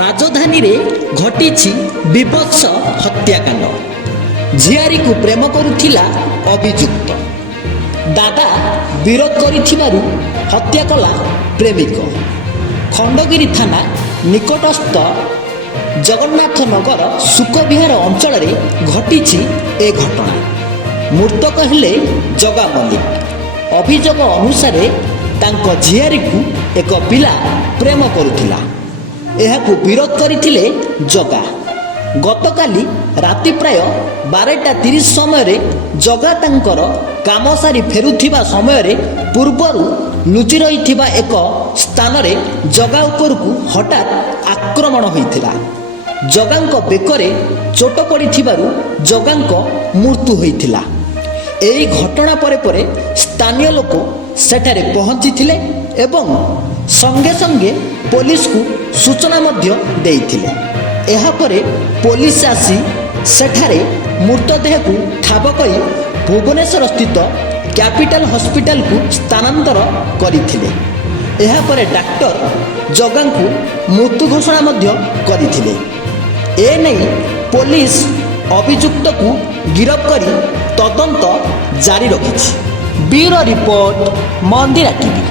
ରାଜଧାନୀରେ ଘଟିଛି ବିଭତ୍ସ ହତ୍ୟାକାଣ୍ଡ। ଝିଆରୀକୁ ପ୍ରେମ କରୁଥିଲା ଅଭିଯୁକ୍ତ। ଦାଦା ବିରୋଧ କରିଥିବାରୁ ହତ୍ୟା କଲା ପ୍ରେମିକ। ଖଣ୍ଡଗିରି ଥାନା ନିକଟସ୍ଥ ଜଗନ୍ନାଥନଗର ସୁକବିହାର ଅଞ୍ଚଳରେ ଘଟିଛି ଏ ଘଟଣା। ମୃତକ ହେଲେ ଜଗା ମଲ୍ଲିକ। ଅଭିଯୋଗ ଅନୁସାରେ ତାଙ୍କ ଝିଆରୀକୁ ଏକ ପିଲା ପ୍ରେମ କରୁଥିଲା। ଏହାକୁ ବିରୋଧ କରିଥିଲେ ଜଗା। ଗତକାଲି ରାତି ପ୍ରାୟ 12:30 ସମୟରେ ଜଗା ତାଙ୍କର କାମ ସାରି ଫେରୁଥିବା ସମୟରେ ପୂର୍ବରୁ ଲୁଚି ରହିଥିବା ଏକ ସ୍ଥାନରେ ଜଗା ଉପରକୁ ହଠାତ୍ ଆକ୍ରମଣ ହୋଇଥିଲା। ଜଗାଙ୍କ ବେକରେ ଚୋଟ ପଡ଼ିଥିବାରୁ ଜଗାଙ୍କ ମୃତ୍ୟୁ ହୋଇଥିଲା। ଏହି ଘଟଣା ପରେ ସ୍ଥାନୀୟ ଲୋକ ସେଠାରେ ପହଞ୍ଚିଥିଲେ ଏବଂ ସଙ୍ଗେ ସଙ୍ଗେ ପୋଲିସକୁ ସୂଚନା ମଧ୍ୟ ଦେଇଥିଲେ। ଏହାପରେ ପୋଲିସ ଆସି ସେଠାରେ ମୃତଦେହକୁ ଠାବ କରି ଭୁବନେଶ୍ୱର ସ୍ଥିତ କ୍ୟାପିଟାଲ ହସ୍ପିଟାଲକୁ ସ୍ଥାନାନ୍ତର କରିଥିଲେ। ଏହାପରେ ଡାକ୍ତର ଜଗାଙ୍କୁ ମୃତ୍ୟୁ ଘୋଷଣା ମଧ୍ୟ କରିଥିଲେ। ଏନେଇ ପୋଲିସ ଅଭିଯୁକ୍ତକୁ ଗିରଫ କରି ତଦନ୍ତ ଜାରି ରଖିଛି। Bureau report, Mandira TV.